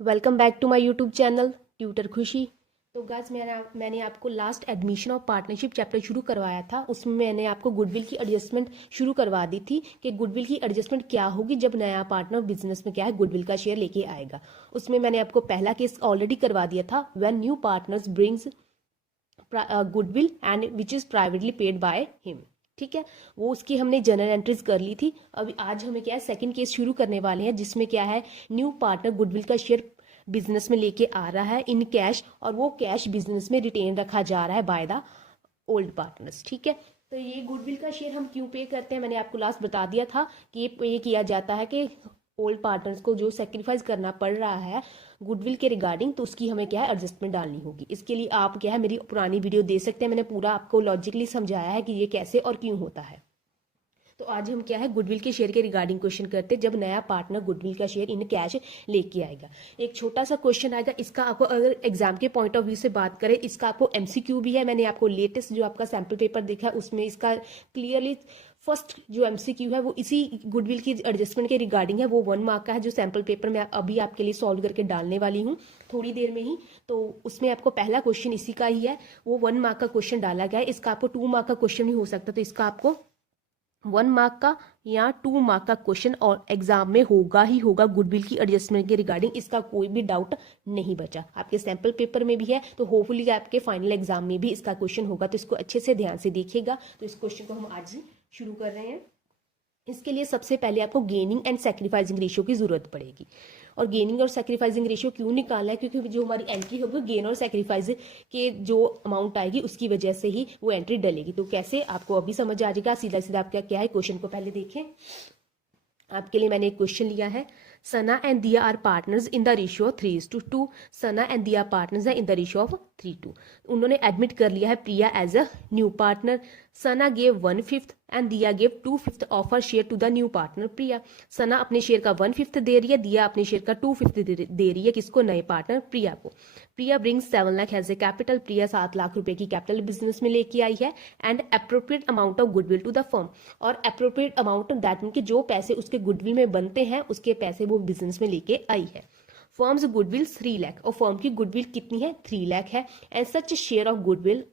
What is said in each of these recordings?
Welcome back to my YouTube channel tutor Khushi. तो guys मैंने आपको last admission of partnership chapter शुरू करवाया था। उसमें मैंने आपको गुडविल की एडजस्टमेंट शुरू करवा दी थी कि गुडविल की एडजस्टमेंट क्या होगी जब नया पार्टनर बिजनेस में क्या है गुडविल का शेयर लेके आएगा। उसमें मैंने आपको पहला केस ऑलरेडी करवा दिया था, when new partners brings goodwill and which is privately paid by him. ठीक है, वो उसकी हमने जनरल एंट्रीज कर ली थी। अभी आज हमें क्या है सेकंड केस शुरू करने वाले हैं, जिसमें क्या है न्यू पार्टनर गुडविल का शेयर बिजनेस में लेके आ रहा है इन कैश, और वो कैश बिजनेस में रिटेन रखा जा रहा है बाय द ओल्ड पार्टनर्स। ठीक है, तो ये गुडविल का शेयर हम क्यों पे करते हैं, मैंने आपको लास्ट बता दिया था कि ये पे किया जाता है कि ओल्ड पार्टनर्स को जो सेक्रीफाइस करना पड़ रहा है गुडविल के रिगार्डिंग, तो उसकी हमें क्या है एडजस्टमेंट डालनी होगी। इसके लिए आप क्या है मेरी पुरानी वीडियो दे सकते हैं, मैंने पूरा आपको लॉजिकली समझाया है कि ये कैसे और क्यों होता है। तो आज हम क्या है गुडविल के शेयर के रिगार्डिंग क्वेश्चन करते हैं, जब नया पार्टनर गुडविल का शेयर इन कैश लेके आएगा। एक छोटा सा क्वेश्चन आएगा, इसका आपको अगर एग्जाम के पॉइंट ऑफ व्यू से बात करें, इसका आपको एमसीक्यू भी है। मैंने आपको लेटेस्ट जो आपका सैम्पल पेपर देखा है उसमें इसका क्लियरली फर्स्ट जो एमसीक्यू है वो इसी गुडविल की एडजस्टमेंट के रिगार्डिंग है। वो 1 मार्क का है, जो सैम्पल पेपर मैं अभी आपके लिए सॉल्व करके डालने वाली हूँ थोड़ी देर में ही। तो उसमें आपको पहला क्वेश्चन इसी का ही है, वो 1 मार्क का क्वेश्चन डाला गया है। इसका आपको 2 मार्क का क्वेश्चन भी हो सकता है, तो इसका आपको 1 मार्क का या 2 मार्क का क्वेश्चन और एग्जाम में होगा ही होगा गुडविल की एडजस्टमेंट के रिगार्डिंग। इसका कोई भी डाउट नहीं बचा। आपके सैंपल पेपर में भी है, तो होपफुली आपके फाइनल एग्जाम में भी इसका क्वेश्चन होगा, तो इसको अच्छे से ध्यान से देखिएगा। तो इस क्वेश्चन को हम आज शुरू कर रहे हैं। इसके लिए सबसे पहले आपको गेनिंग एंड सैक्रिफाइसिंग रेशियो की जरूरत पड़ेगी। और गेनिंग और सैक्रिफाइसिंग रेशियो क्यों निकालना है, क्योंकि जो हमारी एंट्री होगी गेन और सैक्रिफाइस के जो अमाउंट आएगी उसकी वजह से ही वो एंट्री डलेगी। तो कैसे आपको अभी समझ आ जाएगा, सीधा सीधा आपका क्या है क्वेश्चन को पहले देखें। आपके लिए मैंने एक क्वेश्चन लिया है, Sana and Diya are partners in the ratio 3:2। Sana and Diya partners है इन द रेशियो ऑफ 3:2। उन्होंने एडमिट कर लिया है Priya as a new partner. Sana gave 1/5 and Diya gave 2/5 of her share to the new partner Priya. Sana अपने शेयर का 1/5 दे रही है, दिया अपने शेयर का 2/5 दे रही है किसको, नए पार्टनर प्रिया को। Priya brings 7 lakh as a capital. Priya 7 lakh रुपए की कैपिटल बिजनेस में लेके आई है। And appropriate amount of goodwill to the firm. और अप्रोप्रिएट अमाउंट दैट मीन कि जो पैसे उसके गुडविल में बनते हैं उसके पैसे वो बिजनेस में लेके आई है। फर्म्स गुडविल 3 लाख, और फर्म की गुडविल कितनी है 3 लाख है। And such share of goodwill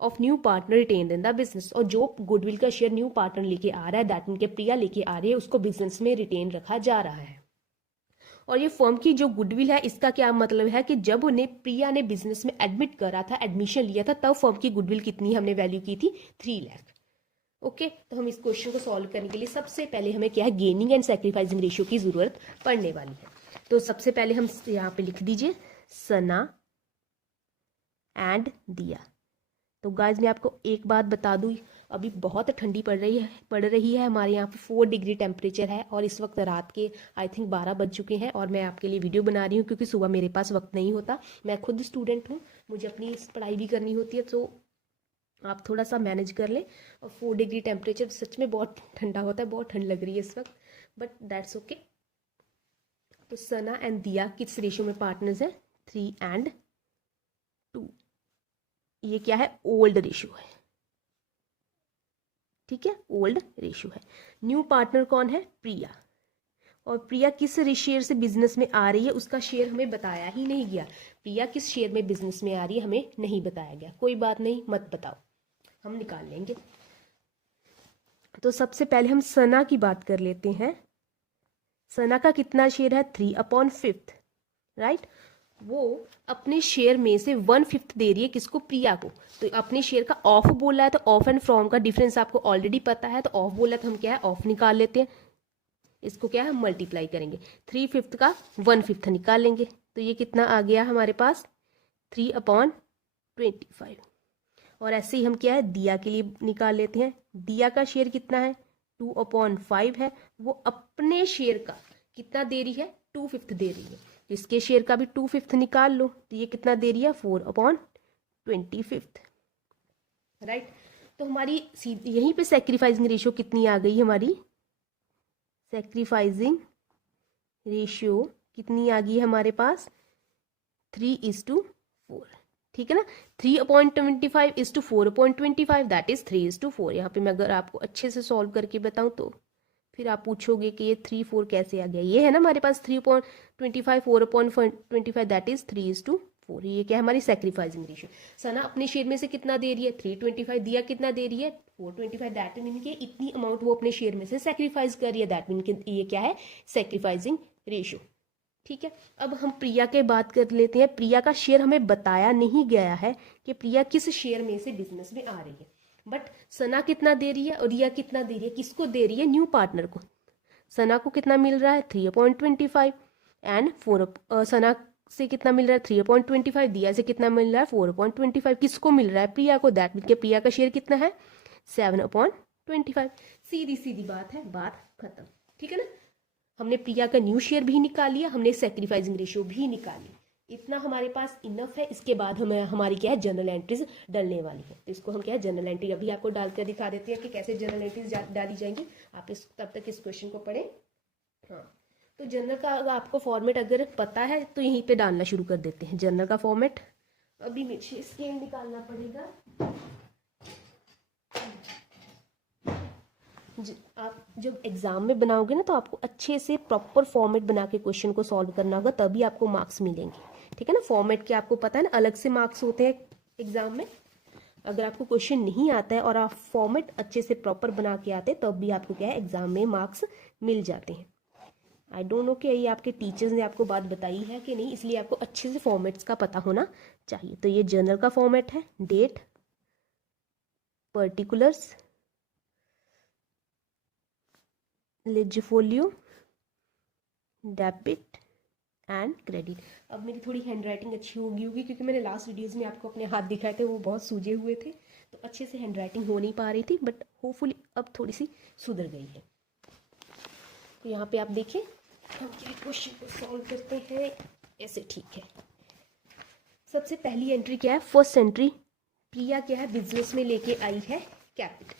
of new partner retained in the business. और जो गुडविल का शेयर न्यू पार्टनर लेके आ रहा है दैट मीन के प्रिया लेके आ रही है, उसको बिजनेस में रिटेन रखा जा रहा है। और ये फर्म की जो गुडविल है इसका क्या मतलब है कि जब उन्हें प्रिया ने बिजनेस में एडमिट करा था, एडमिशन लिया था, तब फर्म की गुडविल कितनी हमने वैल्यू की थी 3 लाख। ओके, तो हम इस क्वेश्चन को सॉल्व करने के लिए सबसे पहले हमें क्या है गेनिंग एंड सैक्रिफाइसिंग रेशियो की जरूरत पड़ने वाली है। तो सबसे पहले हम यहाँ पे लिख दीजिए सना एंड दिया। तो गाइज मैं आपको एक बात बता दूं, अभी बहुत ठंडी पड़ रही है हमारे यहाँ पे 4 डिग्री टेम्परेचर है, और इस वक्त रात के आई थिंक 12 बज चुके हैं। और मैं आपके लिए वीडियो बना रही हूँ क्योंकि सुबह मेरे पास वक्त नहीं होता। मैं खुद स्टूडेंट हूँ, मुझे अपनी पढ़ाई भी करनी होती है, तो आप थोड़ा सा मैनेज कर लें। और 4 डिग्री टेम्परेचर सच में बहुत ठंडा होता है, बहुत ठंड लग रही है इस वक्त, बट दैट्स ओके। तो सना एंड दिया किस रेशियो में पार्टनर्स है, 3:2। ये क्या है ओल्ड रेशियो है, ठीक है, ओल्ड रेशियो है। न्यू पार्टनर कौन है, प्रिया। और प्रिया किस शेयर से बिजनेस में आ रही है उसका शेयर हमें बताया ही नहीं गया। प्रिया किस शेयर में बिजनेस में आ रही है हमें नहीं बताया गया। कोई बात नहीं, मत बताओ, हम निकाल लेंगे। तो सबसे पहले हम सना की बात कर लेते हैं। सना का कितना शेयर है 3/5, राइट। वो अपने शेयर में से 1/5 दे रही है किसको, प्रिया को। तो अपने शेयर का ऑफ बोला है, तो ऑफ एंड फ्रॉम का डिफरेंस आपको ऑलरेडी पता है, तो ऑफ बोला तो हम क्या है ऑफ निकाल लेते हैं। इसको क्या है मल्टीप्लाई करेंगे, 3/5 का 1/5 निकाल लेंगे, तो ये कितना आ गया हमारे पास 3/25। और ऐसे ही हम क्या है दिया के लिए निकाल लेते हैं। दिया का शेयर कितना है 2/5 है, वो अपने शेयर का कितना दे रही है 2/5 दे रही है। इसके शेयर का भी 2/5 निकाल लो, तो ये कितना दे रही है 4/25, राइट। तो हमारी यहीं पे सैक्रिफाइसिंग रेशियो कितनी आ गई, हमारी सैक्रिफाइसिंग रेशियो कितनी आ गई हमारे पास 3:4, ठीक है ना। 3/25 4/25 दैट इज 3:4। यहाँ पे मैं अगर आपको अच्छे से सॉल्व करके बताऊं तो फिर आप पूछोगे कि ये 3/4 कैसे आ गया। ये है ना हमारे पास 3/25, 4/25, दैट इज 3:4। ये क्या है हमारी सेक्रीफाइसिंग रेशियो। सना अपने शेयर में से कितना दे रही है 325, दिया कितना दे रही है 425, दैट मीन कि इतनी अमाउंट वो अपने शेयर में से सेक्रीफाइस कर रही है, दैट मीन कि ये क्या है सेक्रीफाइसिंग रेशियो। ठीक है, अब हम प्रिया के बात कर लेते हैं। प्रिया का शेयर हमें बताया नहीं गया है कि प्रिया किस शेयर में से बिजनेस में आ रही है, बट सना कितना दे रही है और रिया कितना दे रही है, किसको दे रही है न्यू पार्टनर को। सना को कितना मिल रहा है 3/25 एंड 4, सना से कितना मिल रहा है 3/25, दिया से कितना मिल रहा है 4/25, किसको मिल रहा है प्रिया को, दैट मीन के प्रिया का शेयर कितना है 7/25। सीधी सीधी बात है, बात खत्म। ठीक है ना, हमने प्रिया का न्यू शेयर भी निकाल लिया, हमने सेक्रीफाइसिंग रेशियो भी निकाली, इतना हमारे पास इनफ है। इसके बाद हमें हमारी क्या है जनरल एंट्रीज डलने वाली है, तो इसको हम क्या है जनरल एंट्री अभी आपको डालकर दिखा देते हैं कि कैसे जनरल एंट्रीज डाली जाएंगी। आप तब तक इस क्वेश्चन को पढ़ें। हाँ, तो जनरल का आपको फॉर्मेट अगर पता है तो यहीं पे डालना शुरू कर देते हैं जनरल का फॉर्मेट। अभी मुझे स्केल निकालना पड़ेगा। आप जब एग्जाम में बनाओगे ना तो आपको अच्छे से प्रॉपर फॉर्मेट बना के क्वेश्चन को सॉल्व करना होगा, तभी आपको मार्क्स मिलेंगे। ठीक है ना, फॉर्मेट के आपको पता है ना अलग से मार्क्स होते हैं एग्जाम में। अगर आपको क्वेश्चन नहीं आता है और आप फॉर्मेट अच्छे से प्रॉपर बना के आते तब भी आपको क्या है एग्जाम में मार्क्स मिल जाते हैं। आई डोंट नो कि ये आपके टीचर्स ने आपको बात बताई है कि नहीं, इसलिए आपको अच्छे से फॉर्मेट्स का पता होना चाहिए। तो ये जनरल का फॉर्मेट है, date, particulars, ledger folio, debit and credit. अब मेरी थोड़ी हैंड राइटिंग अच्छी होगी क्योंकि मैंने लास्ट वीडियोस में आपको अपने हाथ दिखाए थे, वो बहुत सूजे हुए थे, तो अच्छे से हैंड राइटिंग हो नहीं पा रही थी, बट होपफुली अब थोड़ी सी सुधर गई है। तो यहाँ पे आप देखें हम क्या क्वेश्चन को सॉल्व करते हैं ऐसे। ठीक है, सबसे पहली एंट्री क्या है, फर्स्ट एंट्री, प्रिया क्या है बिजनेस में लेके आई है कैपिटल।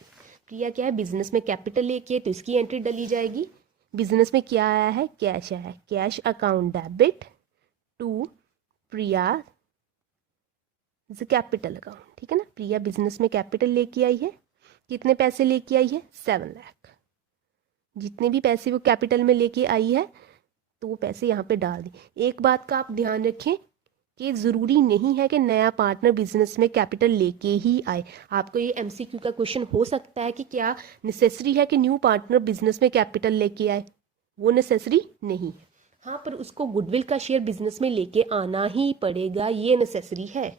प्रिया क्या है बिजनेस में कैपिटल लेके, तो इसकी एंट्री डली जाएगी। बिजनेस में क्या आया है, कैश आया है, cash account debit to Priya capital account. ठीक है ना, प्रिया बिजनेस में कैपिटल लेके आई है, कितने पैसे लेके आई है 7 लाख। जितने भी पैसे वो कैपिटल में लेके आई है तो वो पैसे यहाँ पे डाल दी। एक बात का आप ध्यान रखें कि ज़रूरी नहीं है कि नया पार्टनर बिजनेस में कैपिटल लेके ही आए। आपको ये एमसीक्यू का क्वेश्चन हो सकता है कि क्या नेसेसरी है कि न्यू पार्टनर बिजनेस में कैपिटल लेके आए, वो नेसेसरी नहीं है। हाँ, पर उसको गुडविल का शेयर बिजनेस में लेके आना ही पड़ेगा, ये नेसेसरी है।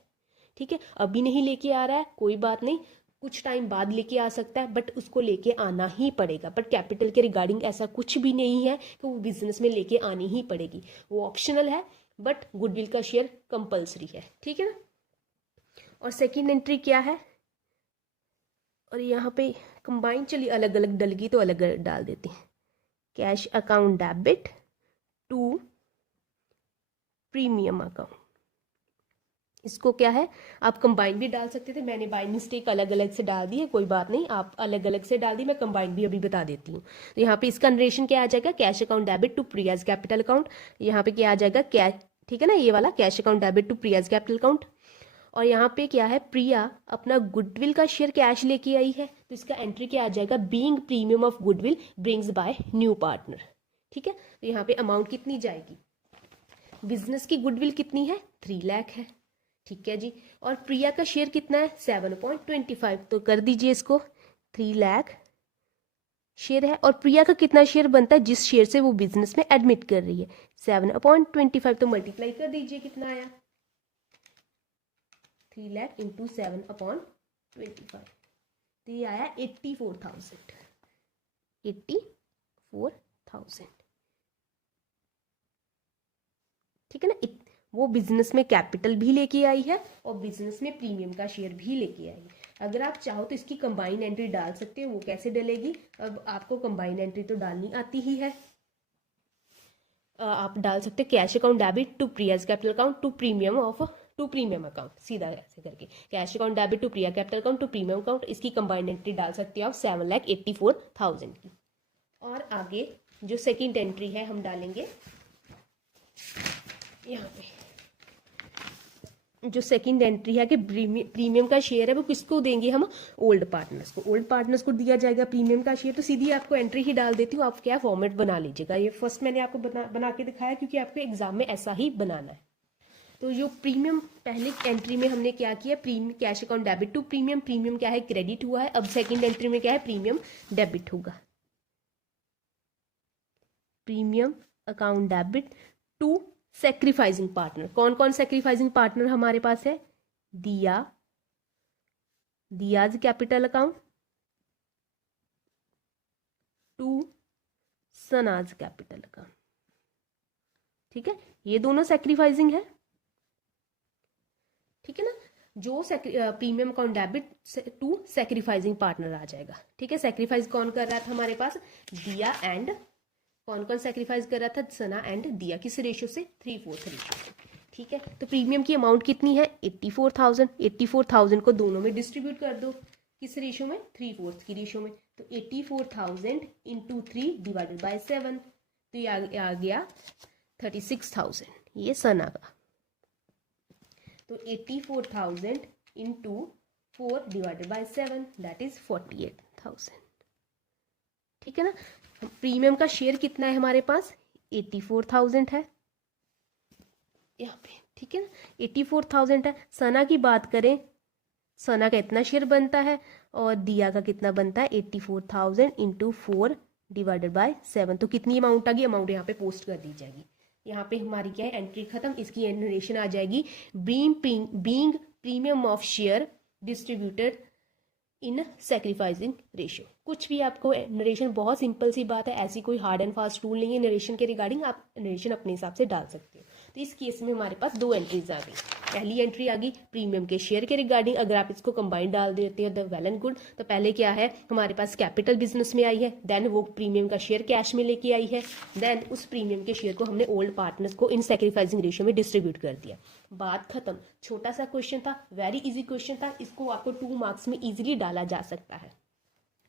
ठीक है, अभी नहीं लेके आ रहा है कोई बात नहीं, कुछ टाइम बाद लेके आ सकता है, बट उसको लेके आना ही पड़ेगा। बट कैपिटल के रिगार्डिंग ऐसा कुछ भी नहीं है कि वो बिजनेस में लेके आनी ही पड़ेगी, वो ऑप्शनल है, बट गुडविल का शेयर कंपलसरी है। ठीक है ना, और सेकंड एंट्री क्या है, और यहाँ पे कंबाइन, चलिए अलग अलग डलगी तो अलग अलग डाल देते हैं। Cash account debit to premium account, इसको क्या है आप कंबाइन भी डाल सकते थे, मैंने बाय मिस्टेक अलग अलग से डाल दी है, कोई बात नहीं, आप अलग अलग से डाल दी, मैं कंबाइन भी अभी बता देती हूँ। तो यहाँ पे इसका नरेशन क्या आ जाएगा, cash account debit to Priya's capital account. यहाँ पे क्या आ जाएगा कैश, ठीक है ना, ये वाला cash account debit to Priya's capital account. और यहाँ पे क्या है, प्रिया अपना गुडविल का शेयर कैश लेके आई है, तो इसका एंट्री क्या आ जाएगा, being premium of goodwill brings by new partner. ठीक है, तो यहाँ पे अमाउंट कितनी जाएगी, बिजनेस की गुडविल कितनी है 3 लाख है। ठीक है जी, और प्रिया का शेयर कितना है 7/25, तो कर दीजिए इसको 3 लाख शेयर है, और प्रिया का कितना शेयर बनता है जिस शेयर से वो बिजनेस में एडमिट कर रही है 7/25, तो मल्टीप्लाई कर दीजिए कितना आया 3 लाख इंटू 7/25, तो ये आया 84,000। ठीक है ना, वो बिजनेस में कैपिटल भी लेके आई है और बिजनेस में प्रीमियम का शेयर भी लेके आई है। अगर आप चाहो तो इसकी कंबाइन एंट्री डाल सकते हो, वो कैसे डलेगी, अब आपको कंबाइन एंट्री तो डालनी आती ही है। आप डाल सकते cash account debit to Priya's capital account to premium account, सीधा ऐसे करके cash account debit to Priya capital account to premium account, इसकी कंबाइंड एंट्री डाल सकते हो आप 7,84,000 की। और आगे जो सेकंड एंट्री है हम डालेंगे यहाँ पे, जो सेकंड एंट्री है कि प्रीमियम का शेयर है वो किसको देंगे हम, ओल्ड पार्टनर्स को। ओल्ड पार्टनर्स को दिया जाएगा प्रीमियम का शेयर, तो सीधी आपको एंट्री ही डाल देती हूँ, आप क्या फॉर्मेट बना लीजिएगा। ये फर्स्ट मैंने आपको बना के दिखाया क्योंकि आपको एग्जाम में ऐसा ही बनाना है। तो जो प्रीमियम पहले एंट्री में हमने क्या किया, premium cash account debit to premium, premium क्या है क्रेडिट हुआ है। अब सेकंड एंट्री में क्या है, प्रीमियम डेबिट होगा, premium account debit to sacrificing partner. कौन कौन सेक्रीफाइसिंग पार्टनर हमारे पास है, Diya's capital account to Sana's capital account. ठीक है, ये दोनों सेक्रीफाइसिंग है। ठीक है ना, जो premium account debit to sacrificing partner आ जाएगा। ठीक है, सेक्रीफाइस कौन कर रहा था हमारे पास, दिया एंड कौन कौन सेक्रीफाइस कर रहा था, सना एंड दिया। किस रेशियो से, 3/4 रेशियो से। ठीक है, तो प्रीमियम की अमाउंट कितनी है, 84,000। 84,000 को दोनों में डिस्ट्रीब्यूट कर दो, किस रेशियो में, 3/4 की रेशियो में। तो 84,000 इंटू 3 डिवाइडेड बाय 7, तो ये आ गया 36,000, ये सना का। तो 84,000 into 4 divided by 7 that is 48,000। ठीक है ना, प्रीमियम का शेयर कितना है हमारे पास, 84,000 है यहाँ पे। ठीक है ना, 84,000 है। सना की बात करें, सना का इतना शेयर बनता है और दिया का कितना बनता है, 84,000 इंटू 4 डिवाइडेड बाय 7। तो कितनी अमाउंट आ गई, अमाउंट यहाँ पे पोस्ट कर दी जाएगी। यहाँ पे हमारी क्या है, एंट्री खत्म। इसकी नरेशन आ जाएगी, being premium of share distributed in sacrificing ratio. कुछ भी आपको नरेशन, बहुत सिंपल सी बात है, ऐसी कोई हार्ड एंड फास्ट रूल नहीं है नरेशन के रिगार्डिंग, आप नरेशन अपने हिसाब से डाल सकते हो। तो इस केस में हमारे पास 2 एंट्रीज आ गई। पहली एंट्री आ गई प्रीमियम के शेयर के रिगार्डिंग, अगर आप इसको कंबाइंड डाल देते हो तो वेल एंड गुड। तो पहले क्या है, हमारे पास कैपिटल बिजनेस में आई है, देन वो प्रीमियम का शेयर कैश में लेके आई है, देन उस प्रीमियम के शेयर को हमने ओल्ड पार्टनर्स को इन सेक्रीफाइसिंग रेशियो में डिस्ट्रीब्यूट कर दिया। बात खत्म। छोटा सा क्वेश्चन था, वेरी इजी क्वेश्चन था, इसको आपको 2 मार्क्स में इजीली डाला जा सकता है।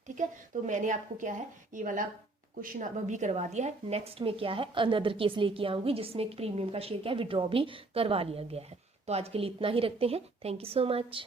ठीक है, तो मैंने आपको क्या है, ये वाला क्वेश्चन अब अभी करवा दिया है। नेक्स्ट में क्या है, अनदर केस लेके आऊंगी जिसमें प्रीमियम का शेयर क्या है विड्रॉ भी करवा लिया गया है। तो आज के लिए इतना ही रखते हैं। Thank you so much.